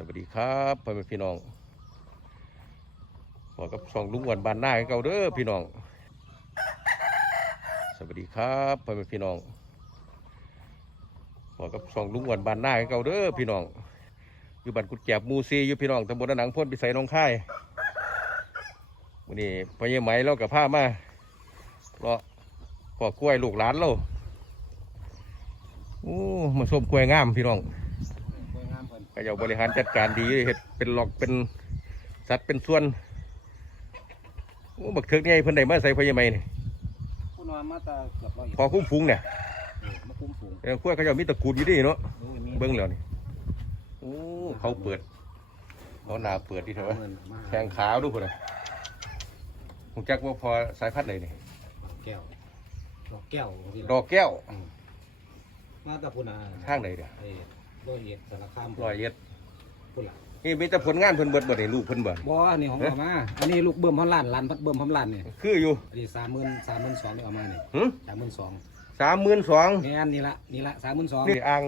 สวัสดีครับพ่อแม่พี่น้องบอกกับช่องลุงวันบานหน้าให้เก่าเด้อพี่น้อง สวัสดีครับพ่อแม่พี่น้องบอกกับช่องลุงวันบานหน้าให้เก่าเด้อพี่น้อง อยู่บ้านกุดแจบมูซีอยู่พี่น้องตำบลหนังพ่นพิสัยหน้องค่ายวันนี้พ่อใหญ่ไหมเรากับผ้ามาเลาะปอกกล้วยลูกหลานเราโอ้มาส้มกล้วยงามพี่น้อง สวยงามเพิ่น ก็จะบริหารจัดการดีเห็ดเป็นหลอกเป็นสัตว์เป็นส่วนโอ้บักเถิกนี่เพิ่นได้มาใส่พญาไม้นี่ผู้นอนมาแตาเกือบร้อยพอคุ้มฟุ้งเนี่ยเออมาคุ้มฝูงเออพวกเขาเจะมีตระกูลอยู่ดีเนาะดูอย่างนี้เบิ้งแล้วนี่โอ้เขาเปิดเขาหนาเปิดดีเถอะวะเงินมาแข้งขาวดูพุ่นน่ะผมจักว่าพอสายพันธุ์ไหนนี่แก้วดอกแก้วที่ดอกแก้วอืมมาแตาพุนาข้างไหนเด้อไอ้ ร้อยเอ็ดสารคามร้อยเอ็ดพุ่นล่ะนี่มีแต่ผลงานเพิ่นเบิดเบิดให้ลูกเพิ่นเบิดบ่อันนี้ของเอามา อันนี้ลูกเบิ่มฮอลลานด์ร้านพัดเบิ่มฮอลลานด์นี่คืออยู่อันนี้สามหมื่นสามหมื่นสองนี่เอามานี่หึสามหมื่นสองสามหมื่นสองนี่อันนี้ละนี่ละสามหมื่นสองนี่อ่าง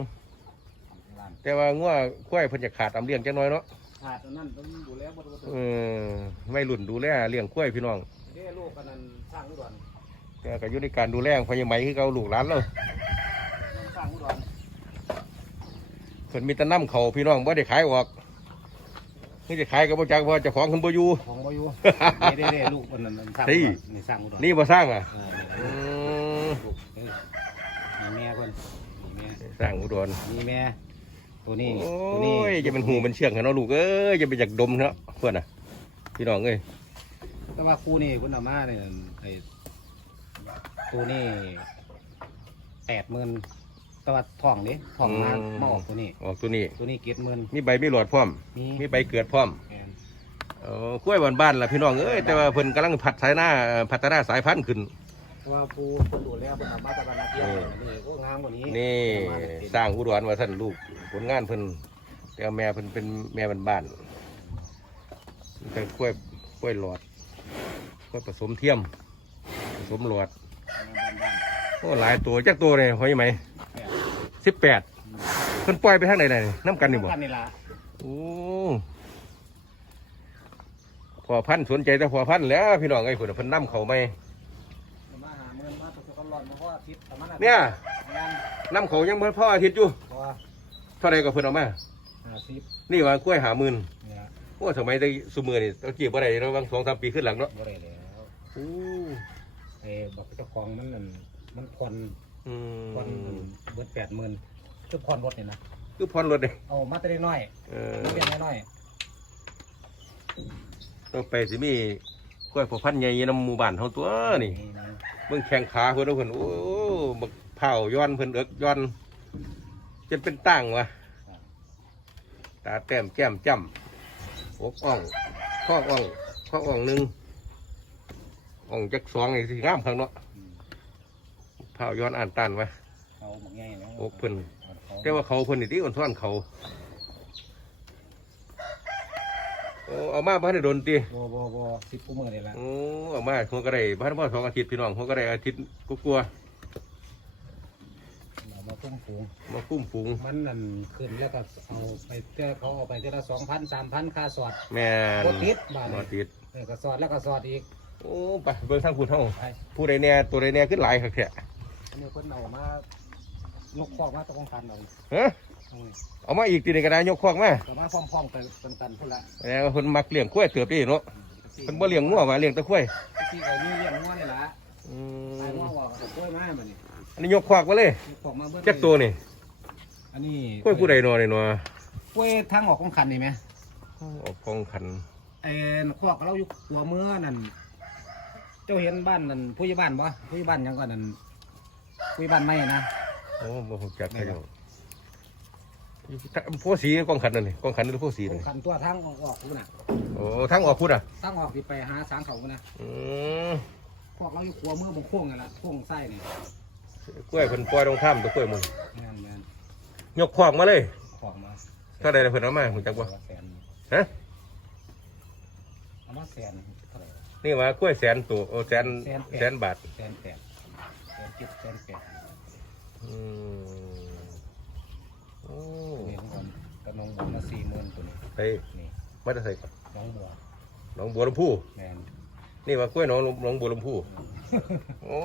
แต่ว่างัวกล้วยเพิ่นจะขาดอำเลี้ยงจังน้อยเนาะขาดอันนั้นต้องดูแลบ่ต้องเออไม่รุ่นดูแลเลี้ยงกล้วยพี่น้องเด้ลูกกันนั้นสร้างอุดรก็ก็อยู่ในการดูแลของพญาไหมคือเขาลูกหลานเรา สร้างอุดร เพิ่นมีแต่น้ำเขาพี่น้องบ่ได้ขายออกนี่จะขายก็บ่จักเพราะเจ้าของเพิ่นบ่อยู่ ของบ่อยู่ เด้เด้ลูกคนนั้นสร้างเฮ้อุยดรนี่สร้างอุดรนี่บ่สร้างอะเอออืมลูกเอ้ยมีแม่เพิ่นมีแม่สร้างอุดรมีแม่ ตัวนี้โอ้ตัวนี้ยจะเป็นหูเป็นเชือกให้เนาะลูกเอ้ยจะเป็นจากดมเนาะเพื่อนน่ะ พี่น้องเอ้ยแต่ว่าคู่นี้คุณเอามาเนี่ยไอ้ตัวนี้แปดหมื่น แต่ว่าทองนี้ทองมามาออกตัวนี้ ออกตัวนี้ ตัวนี้เก็ดหมื่นมีใบมีหลอดพร้อม มี มีใบเกิดพร้อมแม่นเออกล้วยบ้านๆล่ะพี่น้องเอ้ยแต่ว่าเพิ่นกำลังพัฒนาพัฒนาสายพันธุ์ขึ้น เพราะว่าผู้คนดูแลเพิ่นเอามาตะวันนาเทียมนี่ นี่ก็งามกว่านี้นี่เอามาเนี่ยสร้างอุดรว่าท่านลูกผลงานเพิ่นแต่ว่าแม่เพิ่นเป็นแม่บ้านๆเป็นกล้วยกล้วยหลอดกล้วยผสมเทียม ผสมหลอดบ้านโอ้หลายตัวจักตัวเลยหอยไหมๆแปด สิบแปดเพิ่นปล่อยไปทางไหนไหนน้ำกันนี่บ่กันนี่ล่ะโอ้พอพันธุ์สนใจแต่พอพันธุ์แหล้วพี่น้องไอ้คนน่ะเพิ่นนํเขาไหมมาหาเงินมาตัวกำลังมาเพราะอาทิตย์ประมาณอาทิตเนี่ยงานนํเขายังเพิ่นพ่ออาทิตย์อยู่เพราะว่าเท่าไรก็เพิ่นเอามา ห้าสิบนี่ว่ากล้วยหาหมื่นเนี่ยโอ้สมัยได้สุมือนี่ตะกี้บ่ได้เนาะบางสองสามปีขึ้นหลังเนาะบ่ได้แล้วโอ้ ไอ้บอกเจ้าของมันนั่นมันผ่อน อืผ่อนมเบิดแปดหมื่นคือผ่อนรถนี่นะคือพรรถเด้เอามาแต่เล็กน้อยเออเพียงน้อยต้องไปสิมีกล้วยพอพันธุ์ใหญ่นำหมู่บ้านเฮาตัวนี่นี่นะเบิ่งแข้งขาเพิ่นเอาเพิ่นโอ้บักเผาย้อนเพิ่นเอิกย้อนจนเป็นตั้งวะตาแต้มแก้มจ้ำอกอ่องข้ออ่องข้ออ่องหนึ่งอ่องจักสองนี่สิงามข้างเนาะ อืมเผาย้อนอ่านตันวะเอาหมกใหญ่นะอกเพิ่นเอาแต่ว่าเขาเพิ่นนี่ที่อ่อนซ้อนเขาโอ้เอามาบ้านได้โดนตีบ่บ่บ่สิบกูมือนี่ละโอ้เอามาหัวก็ได้บ้านพ่อสองอาทิตย์พี่น้องหัวก็ได้อาทิตย์กลัวาเอามาคุ้มฝูงๆมาคุ้มฝูงมันนั่นขึ้นแล้วก็เอาไปเจ้าเขาเอาไปเจ้าละสองพันสามพันค่าสอดแม่นก็ติดบาทบ่นี่ติดเออก็สอดแล้วก็สอดอีกโอ้ไปเบิ่งทางพูดเท่าไปผู้ใดแน่ตัวใดแน่ขึ้นหลายครับแท้อั นนี้เพิ่นเอามายกคอกมาตะกองคันเอาฮะเอานี่เอามาอีกตีนี้ก็ได้ยกคอกมาเอามาพร้อมๆกันเป็นกันพุ่นละแล้วาเพิ่นมักเลี้ยงกล้วยเติบดีเนาะเพิ่นบ่เลี้ยงงัวมาเลี้ยงแตะกล้วยที่เขามีเลี้ยงงัวนี่ล่ะอืตายมงัวว่าเอากล้วยมาให้มันนี่อันนี้ยกคอกมาเลยยกคอกมาเบิดจักตัวนี่อันนี้กล้วยผู้ใดเนาะนี่เนาะกล้วยทางออกของคันนี่ไหมออกของขันเอ็นคอกเราอยู่หัวเมื่อนั่นเจ้าเห็นบ้านนั่นผู้ใหญ่บ้านปะผู้ใหญ่บ้านหยังก่อนนั่น ผู้ใหญ่บ้านไม่นะโอ้บ่ฮู้จักเขาเจ้าโพสีกองขันนั่นนี่กองขันหรือโพสีขอนี่งคันตัวทางออกออกกูน่ะโอ้ทางออกพุดอะทางออกที่ไปหาสางเขากูนะอืมคอกเราอยู่หัวเมื่อบนโค้งนั่นแหละโค้งไส้นี่กล้วยเพิ่นปล่อยลงถ้ำตัวกล้วยหมึงแม่นแม่นยกคอกมาเลยขอกมาเท่าใดล่ะเพิ่นเอามาฮู้จักบ่แสนฮะเอามาแสนเท่าไหร่ นี่ว่ากล้วยแสนตัวโอ้แสนแสนแปด แสนบาทแสนแปดแสนเจ็ดแสนแปดอืมโอ้นี่ของกันกระนองบผมละสี่หมื่นตัวนี้เฮ้ยนี่มาจะใส่ก่อนน้องบัวหน้องบัวลำพูแมนนี่ว่ากล้วยหน้องหน้องบัวลำพูโอ้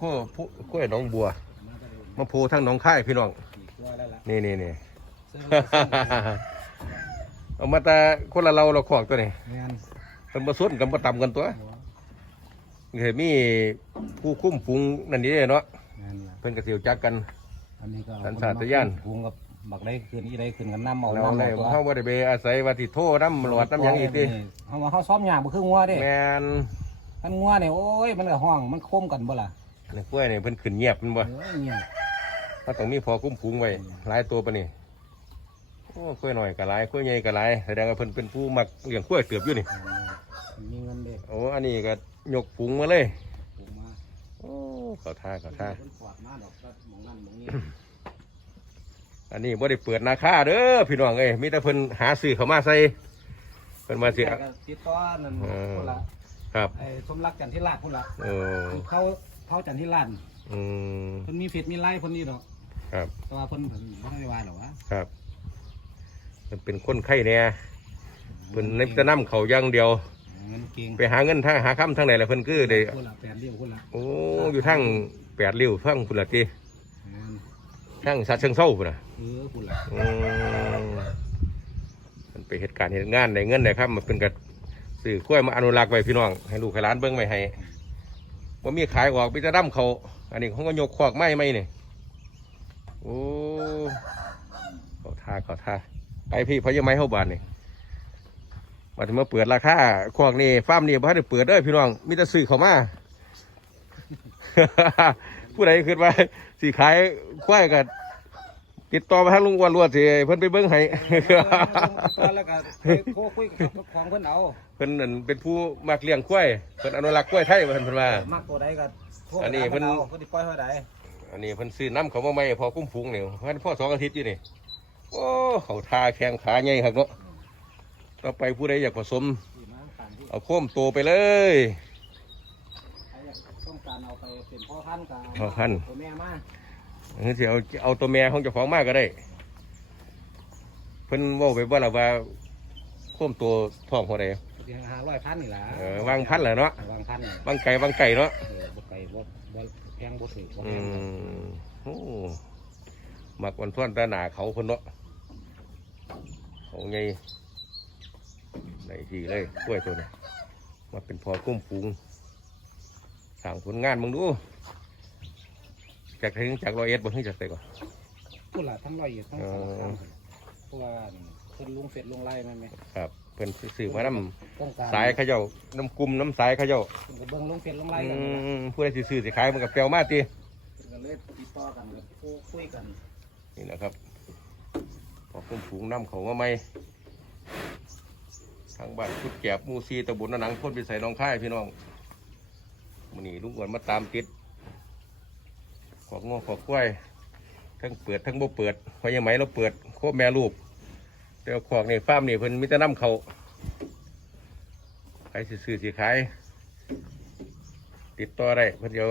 กล้วยผู้กล้วยหน้องบัวมาจะดูมาโพทั้งหน้องค่ายพี่น้องกี่ตัวแล้วล่ะนี่นี่นี่ซึ่งซึ่งเอามาแต่คนละเราเราของตัวนี้แมนมันมาส้นกันมาต่ำกันตัว เฮ้ยมีผู้คุ้มฟุงนั่นนี่เนาะแมนล่ะเพิ่นกระเสียวจักกัน อันนี้ก็สัญชาตญาณพุงกับบักได้คืนอีได้คืนกันน้ำเอาเราน้ำเลยเอาตัวเขาบ่ได้ไปอาศัยว่าที่โทษน้ำหลอดน้ำหยังอีกติเขาว่าเขาซ้อมยาบ่คืองัวเด้แมนมันงัวเนี่ยโอ้ยมันก็ห้องมันโค้มกันบ่ล่ะนี่กล้วยนี่เพิ่นขึ้นเงียบแมันบ่เออเนี่ยมันต้องมีพอคุ้มฟุงไว้หลายตัวปะนี่โอ้กล้วยหน่อยก็หลายกล้วยใหญ่ก็หลายแสดงว่าเพิ่นเป็นผู้มักเลี้ยงกล้วยเติบอยู่นี่มันมีเงินเด้โอ้อันนี้ก็ ยกฝูงมาเลยผมมาโอ้ขอท่าขอท่าเพิ่นปอดมาดอกก็มองนั่นมองนี่อันนี้บ่ได้เปิดนาคาเด้อพี่น้องเอ้ยมีแต่เพิ่นหาซื้อเข้ามาใส่เพิ่นมาสิแต่ก็ติดต่อนั่นเออ พุ่นละครับไอ้สมรักจันทิราชพุ่นละเออเขาเขาจันทิราชอืมเพิ่นมีเฟซมีไลน์เพิ่นนี่ดอก ครับแต่ว่าเพิ่นเพิ่นบ่ได้ว่าหรอกวะครับมันเป็นคนไข้แน่เพิ่นนึกจะนํเขาอย่างเดียว เงินเก่งไปหาเงินทางหาค่ำทางไหนล่ะเพิ่นคือได้พุ่นละแปดเดียวพุ่นละโอ้อยู่ทางแปดริ้วทางพุ่นละติเงินทางสัตว์เชิงเศร้าพุ่นน่ะเออพุ่นละอืมมันไปเหตุการณ์เหตุงานได้เงินได้ครับมันเป็นกับสื่อกล้วยมาอนุรักษ์ไว้พี่น้อง ให้ลูกให้หลานเบิ้งไว้ให้ว่ามีขายออกไปจะดั้มเขาอันนี้เขาก็ยกขวากไม้ไม้นี่โอ้เขาท่าเขาท่าไปพี่พะยาไม้เข้าบ้านนี่ มาถึงมาเปิดราคาขวากนี่ฟาร์มนี่พ่ได้เปิดเด้อพี่น้องมีแต่ซื้อเขามา ผู้ใดขึ้นมาสีขายควายกันติดต่อมาทางลุงอ้วนรวดสิเพิ่นไปเบิ้งให้ ตอนแล้วก็ไปโทรคุยกับเจ้าของเพิ่นเอาเพิ่นนั่นเป็นผู้มักเลี้ยงกล้วยเพิ่นอนุรักษ์กล้วยไทยเพิ่นเพิ่นว่ามักตัวใดก็โทรอันนี้เพิ่นอาเพิ่นสิปล่อยเท่าใดอันนี้เพิ่นซื้อน้ำเขามาใหม่พอคุ้มฟุงเนี่ยเพิ่นพ่อสองอาทิตย์อยู่นี่โอ้เขาทาแข้งขาใหญ่ครับเนาะ ต่อไปผู้ใดอยากผสมที่มาต่างที่เอาโค้มโตไปเลยใครอยากต้องการเอาไปเป็นพ่อพันธุ์ก็พ่อพันธุ์ตัวแม่มาเออสิเอาเอาตัวแม่ของเจ้าของมากก็ได้ เพิ่นเว่าไปว่าเราว่าโค้มตัวท้องหัวใดสิหาร้อยพันนี่ล่ะเออวางพันธุ์แหละเนาะวางพันนี่วางไก่วางไก่เนาะเออบ่ไกลบ่บ่แพงบ่ถือบ่อืแพงมโอ้มักวันท่วนตาหนาเขาคนเนาะเขาไง ในที่เลยกล้วยตัวนี้มาเป็นพอกุ้มฟูงสั่งผลงานมึงดูจากถึงจากรอยเอ็ดบ่ถึงจากไหนก่อนพูดล่ะทั้งร้อยเอ็ดทั้งเอสารอคามเพราะว่าเพิ่นลุงเฟซลุงไล่แม่นไหมครับเพิ่นสื่อมาน้ต้องการำสายเขาเจ้าน้ำกลุ่มน้ำสายเขาเจ้าเพิ่นก็เบิ่งลุงเฟซลุงไล่อืกันนั่นล่ะมผู้ใดสิซื้อสิขายมันกับเปรียวมาตีเพิ่นก็เลยติดต่อกันกับผู้คุยกันนี่นะครับพอกุ้มฟูงน้ำเขามาไหมทางบ้านพุดแกบมูซีตะบุนหนังพ่นไปใส่น้องค่ายพี่น้องมันนี่ลุงอ้วนมาตามติด ขอกงอขอกกล้วยทั้งเปิดทั้งบ่เปิดพราะยังไหมเราเปิดโคบแม่ลูกแต่ว่าขอกนี่ฟ้ามนี่เพิ่นมีแต่น้ำเขาใครสิซื้อสิขาย ติดต่อได้เพิ่นเดี๋ยว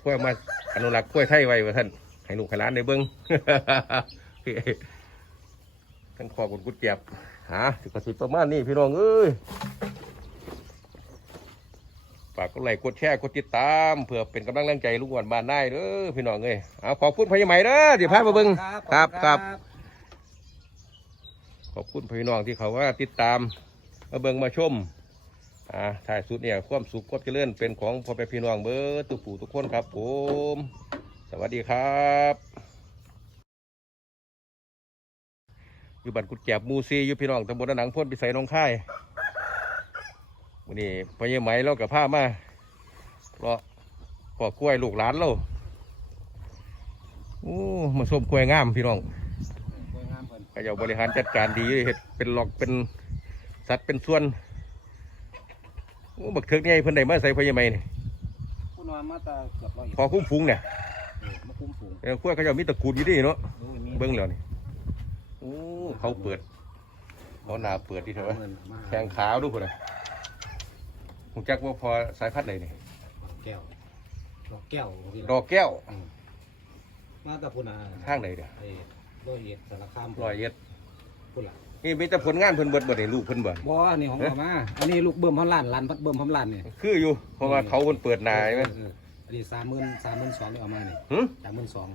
กล้วยมาอนุรักษ์กล้วยไทยไว้ว่าท่านให้ลูกให้หลานได้เบิ่ง ทั้งขอบนกุดเจ็บหาสิกระสิประมาณนี้พี่น้องเอ้ยฝากกดไลค์กดแชร์กดติดตามเพื่อเป็นกำลังแรงใจลูกหวานบ้านได้เด้อพี่น้องเอ้ยเอาขอบคุณพี่ใหม่เด้อที่พามาเบิ่งครับครับขอบคุณพี่น้องที่เขาว่าติดตามมาเบิ่งมาชมอ่าถ่ายสุดเนี่ยความสุขความเจริญเป็นของพ่อแม่พี่น้องเบิร์ตุกปู่ทุกคนครับผม สวัสดีครับ อยู่บ้านกุดแจบหมูซีอยู่พี่น้องตำบลหนังพ่นพิสัยหน้องค่ายวันนี้พ่อใหญ่ไหมเรากับผ้ามาเลาะปอกกล้วยลูกหลานเราโอ้มาส้มกล้วยงามพี่น้องสวยงามเพิ่นก็จะบริหารจัดการดีเห็ดเป็นหลอกเป็นสัตว์เป็นส่วนโอ้บักเถิกนี่เพิ่นได้มาใส่พญาไม้นี่ผู้นอนมาตาเกือบร้อยเอ็ดพอคุ้มฟุงเนี่ยเออมาคุ้มฝูงเออพวกเขาเจะมีตระกูลอยู่ดีเนาะดูมีเบิ้งแล้วนี่โอ้เขาเปิดเขาหนาเปิดดีเถอะวะเงินมาแข้งขาวดูพุ่นน่ะหูจักว่าพอสายพัดไหนนี่แก้วดอกแก้วพี่ดอกแก้วอืมมาแต่พุ่นน่ะข้างไหนเด้อไอ้ร้อยเอ็ดสารคามรอยเอ็ดพุ่นล่ะนี่มีแต่ผลงานเพิ่นเบิดบ่ได้ลูกเพิ่นบ่บ่อันนี้ของเอามา อันนี้ลูกเบิ่มพันล้านล้านพัดเบิ่มพันล้านนี่คืออยู่เพราะว่าเขาเพิ่นเปิดหนาใช่ไหมเอออันนี้สามหมื่นสามหมื่นสองนี่เอามานี่หึสามหมื่นสอง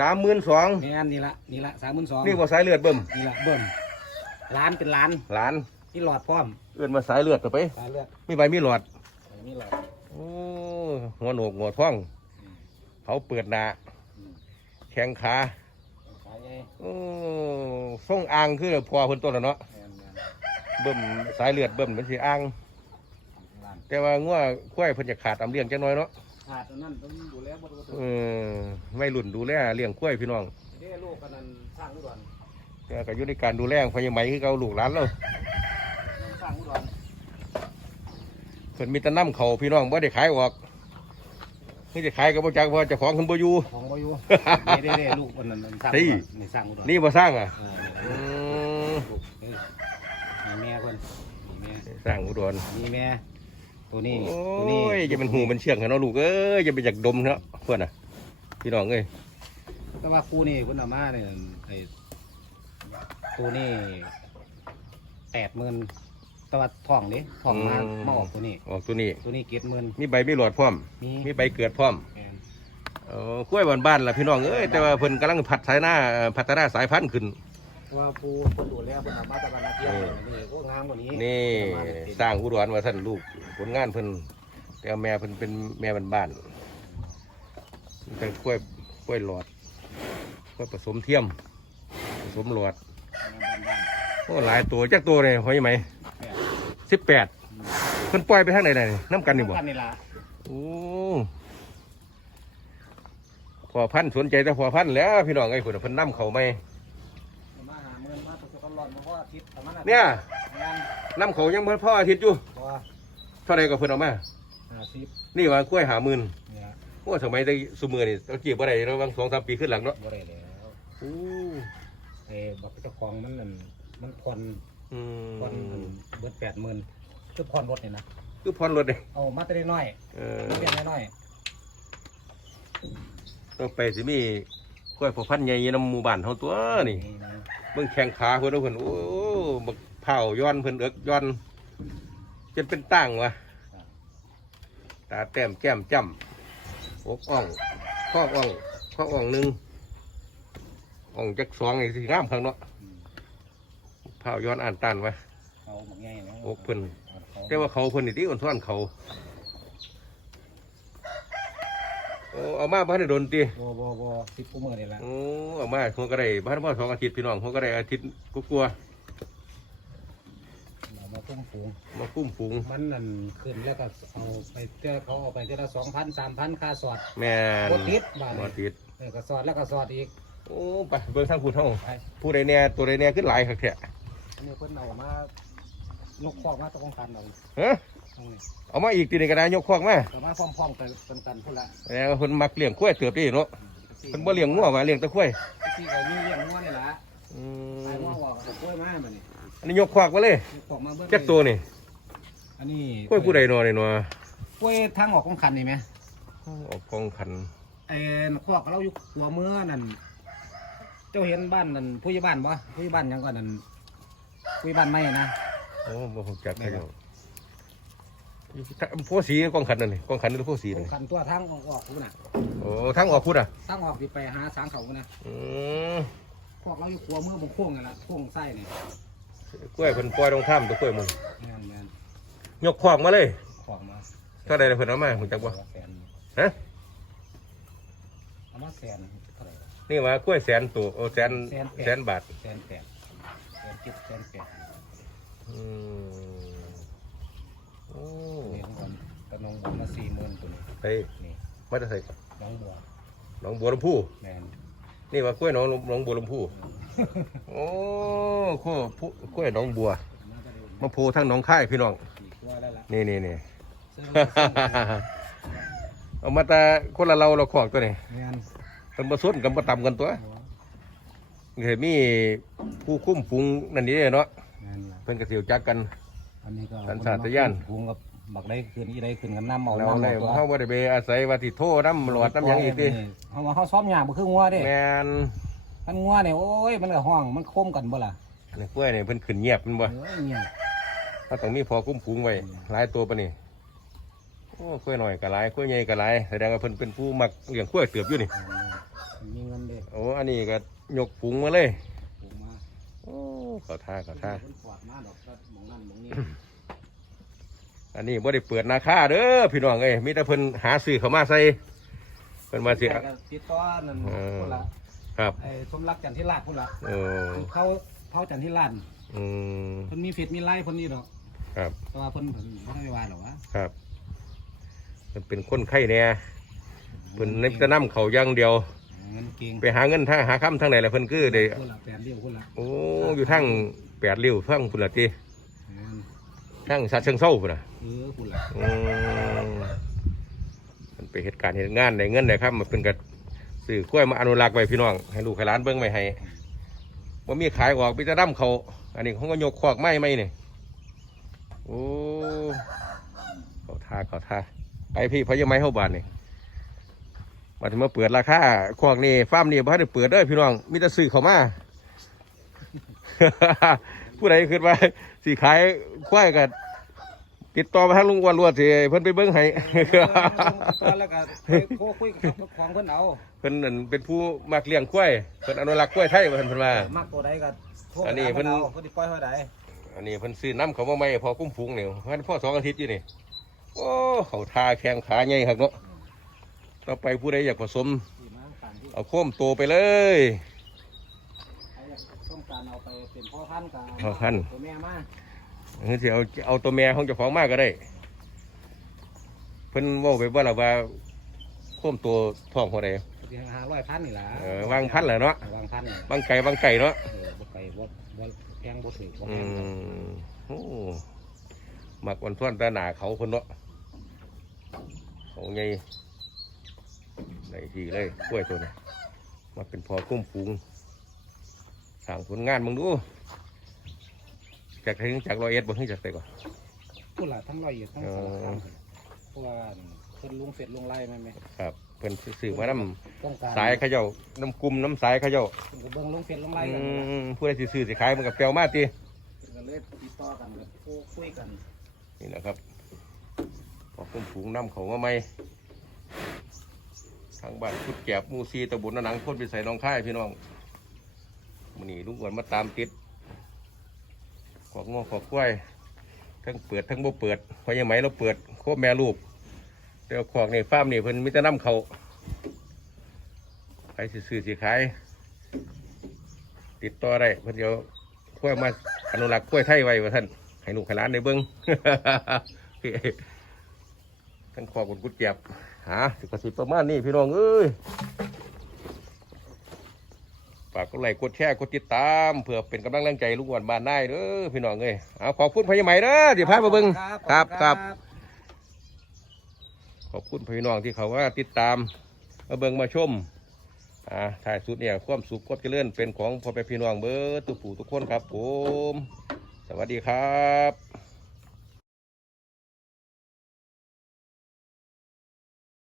สามหมื่นสองนี่อันนี่ละนี่ละสามหมื่นสองนี่บ่สายเลือดเบิ่มนี่ละเบิ่มล้านเป็นล้านหลานนี่หลอดพร้อมเอื้อนมาสายเลือดต่อไป ตาเลือดมีใบมีหลอด นี่หลอดโอ้หัวโหนกหัวท้องเขาเปิดหนาแข้งขาขายไงโอ้ส่งอ่างคือพอเพิ่นต้นแล้วเนาะแมนแมนเบิ่มสายเลือดเบิ่มมันสิอ่าง ล้านแต่ว่างัวควายเพิ่นจะขาดอำเลี้ยงจังน้อยเนาะ ขาดอันนั้นต้องดูแลบ่ดูเออไม่รุ่นดูแลเลี้ยงควายพี่น้องเด้ลูกกันนั้นสร้างอุดรแต่ก็อยู่ในการดูแลของพญาไหมคือเก่าลูกหลานเราสร้างอุดรเพิ่นมีแต่น้ำเขาพี่น้องบ่ได้ขายออกนี่จะขายก็บ่จักเพราะเจ้าของเพิ่นบ่อยู่ ของบ่อยู่เด้เด้ลูกคนนั้นสร้างนี่อุดรนี่สร้างอุดรนี่บ่สร้างอะเอออืมลูกเออมีแม่เพิ่นมีแม่สร้างอุดรมีแม่ ตัวนี้ โอ้ตัวนี้ยจะเป็นหูมันเชื่องกันเนาะลูกเอ้ยจะเป็นจากดมเนาะเพื่อนน่ะพี่น้องเอ้ยแต่ว่าคู่นี้คุณเอามาเนี่ยไอ้ตัวนี้แปดหมื่นแต่ว่าทองนี่ทองมามาออกตัวนี้ ออกตัวนี้ ตัวนี้เกียรหมื่นมีใบมีหลอดพร้อม มีมีใบเกิดพร้อมแม่นเออกล้วยบ้านๆล่ะพี่น้องเอ้ยแต่ว่าเพิ่นกำลังพัฒนาเอ่อพัฒนาสายพันธุ์ขึ้น ว่าผู้คนดูแลคนเอามาตะวันนาเทียมนี่ก็งามกว่านี้นี่เอามาเป็นสร้างอุดรว่าท่านลูกผ ลงานเพิ่นแต่ว่าแม่เพิ่นเป็นแม่บ้านๆแต่กล้วยกล้วยหลอดกล้วยผสมเทียม ผสมหลอดบ้านโอ้หลายตัวจักตัวเลยหอยไหมๆแปดสิบแปดเพิ่นปล่อยไปทางไหนได้น้ำกันนี่บ่กันนี่ล่ะโอ้พอพันธุ์สนใจแต่พอพันธุ์แหล้ว พี่น้องไอ้คนน่ะเพิ่นนํเขาไหมเอามาหาเงินมาตัวก็ร้อนมาเพราะอาทิตย์ประมาณอาทิตเนี่ยงานนํเขายังเพิ่นพ่ออาทิตย์อยู่เพราะว่าเท่าไรก็เพิ่นเอามาห้าสิบนี่ว่ากล้วยหาหมื่นเนี่ยโอ้สมัยได้สุมือนี่ตะกี้บ่ได้เนาะบางสองสามปีขึ้นหลังเนาะบ่ได้แล้วโอ้ไอ้บอกเจ้าของมันนั่นมันผ่อนอืผ่อนมเบิดแปดหมื่นคือผ่อนรถเนี่ยนะคือพรรถเลยเอามาแต่ได้น้อยเออมาเปลี่ยนได้น้อยต้องไปสิมีกล้วยพอพันธุ์ใหญ่ๆนำหมู่บ้านเฮาตัวนี่นะเบิ่งแข้งขาเพิ่นเอาเพิ่นโอ้บักเผาย้อนเพิ่นเอิกย้อน จนเป็นตั้งวะตาแต้มแก้มจ้ำอกอ่องข้ออ่องข้ออ่องหนึ่งอ่องจักสองไอ้สิงามข้างเนาะอืมเผาย้อนอ่านตันวะเอาหมกใหญ่นะอกเพิ่นเอาแต่ว่าเขาเพิ่นนี่ที่อ่อนซ้อนเขาโอ้เอามาบ้านได้โดนตีบ่บ่บ่สิบกูมือนี่ละโอ้เอามาหัวก็ได้บ้านพ่อสองอาทิตย์พี่น้องหัวก็ได้อาทิตย์กลัว เอามาตุ้มฝูงๆมาคุ้มฝูง มันนั่นขึ้นแล้วก็เอาไปเจ้าเขาเอาไปเจ้าละสองพันสามพันค่าสอดแม่นบ่ติดบาทบ่ติดเออก็สอดแล้วก็สอดอีกโอ้ไปเบิ่งทางพูดเท่าไปผู้ใดแน่ตัวใดแน่ขึ้นหลายคักแท้อันนี้เพิ่นเอามานกคอกมาตะกองกันเอาฮะตรงนี้เอามาอีกทีนึงก็ได้ยกคอกมาเอามาพร้อมๆกันกันกันพุ่นละแล้วเพิ่นมักเลี้ยงกล้วยเติบดีเนาะเพิ่นบ่เลี้ยงงัวมาเลี้ยงแตะกล้วยที่เขามีเลี้ยงงัวนี่ล่ะอืตายมงัวออกกับกล้วยมาบัดนี้ อันนี้ยกคอกมาเลยออกมาเบิ่งจักตัวนี่อันนี้กล้วยผู้ใดเนาะนี่เนาะกล้วยทางออกของคันนี่ไหมออกกองขันไอ้คอกเราอยู่หัวเมือนั่นเจ้าเห็นบ้านนั่นผู้ใหญ่บ้านบ่ผู้ใหญ่บ้านหยังก่อนนั่นผู้ใหญ่บ้านไม่นะ โอ้บ่ฮู้จักกันอยู่โพสีกองขันนั่นนี่กองขันหรือโพสีขอนั่งนคันตัวทางออกออกพุ่นน่ะโอ้ทางออกพุทธอะทางออกสิไปหาสางเขาพุ่นน่ะอืมคอกเราอยู่หัวเมือบงโค้งนั่นล่ะโค้งไส้นี่ กล้วยเพิ่นปล่อยลงข้ามตัวกล้วยมันแม่นแม่นยกคอกมาเลยของมาถ้าใดเพิ่นเอามาฮู้จักบ่แสนฮะเอามาแสนเท่าไหร่นี่ว่ากล้วยแสนตัวโอ้แสนแสนแปดแสนบาทแสนแปดแสนเจ็ดแสนแปดอืมโอ้นี่ของผมกระนองบัวมาสี่หมื่นตัวนี้ไปนี่มาจะใส่น้องบัวหนองบัวลำพูแม่นนี่ว่ากล้วยหนองหนองบัวลำพู โอ้กล้วยผู้กล้วยหนองบัวมาก็ได้มาโพทั้งหนองค่ายพี่น้องสี่กล้วยแล้วล่ะนี่นี่นี่ซื้อมาซื้อมาเอามาแต่คนละเราเราขอกตัวนี้แม่นกันมาส้นกันมาตำกันตัวเห็นมีผู้คุ้มฝูงนั่นนี่เนาะแม่นล่ะเพิ่นกระเสียวจักกัน อันนี้ก็สัญชาตญาณ พุงกับบักได้คืนอีได้คืนกันน้ำเมาเราน้ำได้เมาตัวเขาบ่ได้ไปอาศัยว่าที่โทษน้ำหลอดน้ำหยังอีกทีเขามาเขาซ้อมยางบ่คืองัวเด้แมน มันงัวเนี่ยโอ้ยมันก็ห้องมันโค้มกันบ่ล่ะอันนี้กล้วยนี่เพิ่นขึ้นเงียบแมันบ่ เอ้ยเงียบถ้าต้องมีพอคุ้มพุงไว้หลายตัวปะนี่โอ้กล้วยหน่อยก็หลายกล้วยใหญ่ก็หลายแสดงว่าเพิ่นเป็นผู้มักเลี้ยงกล้วยเติบอยู่นี่มีเงินเด้โอ้อันนี้ก็ยกพุงมาเลยปลูกมาโอ้เขาท่าเขาท่าเพิ่นปอดมาดอกก็หมองนั่นหมองนี้อันนี้บ่ได้เปิดนาคาเด้อพี่น้องเอ้ยมีแต่เพิ่นหาซื้อเข้ามาใส่เพิ่นมาสิแต่ก็ติดต่อนั่นเออพุ่นละ ครับไอ้สมรักจันทิราชพุ่นละโอ้เขาเผาจันทิราชอืมเพิ่นมีเฟซมีไลน์เพิ่นนี่ดอกครับแต่ว่าเพิ่นเพิ่นบ่ได้ว่าหรอกวะครับเพิ่นเป็นคนไข้แน่เพิ่นเน้นแต่น้ำเขาอย่างเดียว เงินเก่งไปหาเงินทางหาค่ำทางไหนล่ะเพิ่นคือได้พุ่นละแปดเดียวพุ่นละโอ้อยู่ทางแปดริ้วทางพุ่นละติเงินทางชาเชิงเศร้าพุ่นน่ะเออพุ่นละอืมมันไปเหตุการณ์เหตุงานได้เงินได้ครับมันเป็นกับ สื่อกล้วยมาอนุรักษ์ไว้พี่น้อง ให้ลูกให้หลานเบิ้งไว้ให้ว่ามีขายออกมีแต่น้ำเขา อันนี้เขาก็ยกคอกไม้ไม้นี่ยโอ้เขาท่าเขาท่าไปพี่พะยไม้เข้าบานเนี่ยมาถึงมาเปิดราคาคอกนี่ฟาร์มนี่พ่ได้เปิดเด้อพี่น้องมีแต่ซื้อเขามาผู้ใดคิดว่าสิขายควยกัน ติดต่อมาทางลุงอ้วันรวดสิเพิ่นไปเบิ้งให้ตอนแล้วก็ไปโทรคุยกับเจ้าของเพิ่นเอาเพิ่นนั่นเป็นผู้มักเลี้ยงกล้วยเพิ่นอนุรักษ์กล้วยไทยว่าเพิ่นเพิ่นว่ามักตัวใดก็โทรอันนี้เพิ่นอาเพิ่นสิปล่อยเท่าใดอันนี้เพิ่นซื้อน้ำเขามาใหม่พอกุ้มพุงนี่มันพ่อสองอาทิตย์อยู่นี่โอ้เขาทาแข้งขาใหญ่ครับเนาะต่อไปผู้ใดอยากผสมที่มาการที่เอาโค้มโตไปเลย ใครต้องการเอาไปเป็นพ่อพันธุ์กับพ่อพันธุ์ ตัวแม่มา เฮ้ยสิเอาเอาตัวแม่ของเจ้าของมาก็ได้ เพิ่นเว่าไปว่าล่ะว่าโค้มตัวท้องเท่าใดเพียงห้าร้อยพันนี่ล่ะเออวางพันแหละเนาะวางพันนี่ล่ะบางไก่บางไก่เนาะเออบ่ไก่บ่บ่แพงบ่ถือบ่อืแพงมโอ้มักวันท้วนตาหนาเขาคนเนาะเขาไงในที่เลยกล้วยตัวนี้มาเป็นพอกุ้มฟูงสั่งผลงานมึงดู จากไหนจากรอยเอ็ดบ่ให้จากไหนก่อน พูดล่ะทั้งร้อยเอ็ดทั้งเออสารคามเพราะว่าเพิ่นลุงเสร็จลุงไล่มาไหมครับเพิ่นสื่อมาน้ต้องการำสายเขาเจ้าน้ำกลุ่มน้ำสายเขาเจ้าเพิ่นก็เบิ่งลุงเสร็จลุงไล่อืกันนั่นล่ะมผู้ใดสิซื้อสิขายมันกับเปรียวมาตีก็เลยติดต่อกันกับผู้คุยกันนี่นะครับพอกุ้มฟูงน้ำเขามาไหมทางบ้านพุดแกบหมูซีตะบุนหนังพ่นไปใส่น้องค่ายพี่น้องมันนี่ลุงอ้วนมาตามติด ขอกงอขอกกล้วยทั้งเปิดทั้งบ่เปิดเพราะยังไหมเราเปิดโคบแม่ลูกแต่ว่าขอกนี่ฟามนี่เพิ่นมีแต่น้ำเขาใครสิซื้อสิขาย ติดต่อได้เพิ่นเดี๋ยวกล้วยมาอนุรักษ์กล้วยไทยไว้ว่าท่านให้ลูกให้หลานได้เบิ่งทั้งขอบนกุดเก็บหาสิกระสิประมาณนี้พี่น้องเอ้ยากกดไลค์กดแชร์กดติดตามเพื่อเป็นกำลังแรงใจลุงอ้วนบ้านได้เด้อพี่น้องเอ้ยเอาขอบคุณพญาไหมเด้อที่พามาเบิ่งครับครับ ขอบคุณพี่น้องที่เขาว่าติดตามมาเบิ่งมาชมอ่าถ่ายสุดเนี่ยความสุขกดเจริญเป็นของพ่อแม่พี่น้องเบอร์ตุกปู่ทุกคนครับผม สวัสดีครับ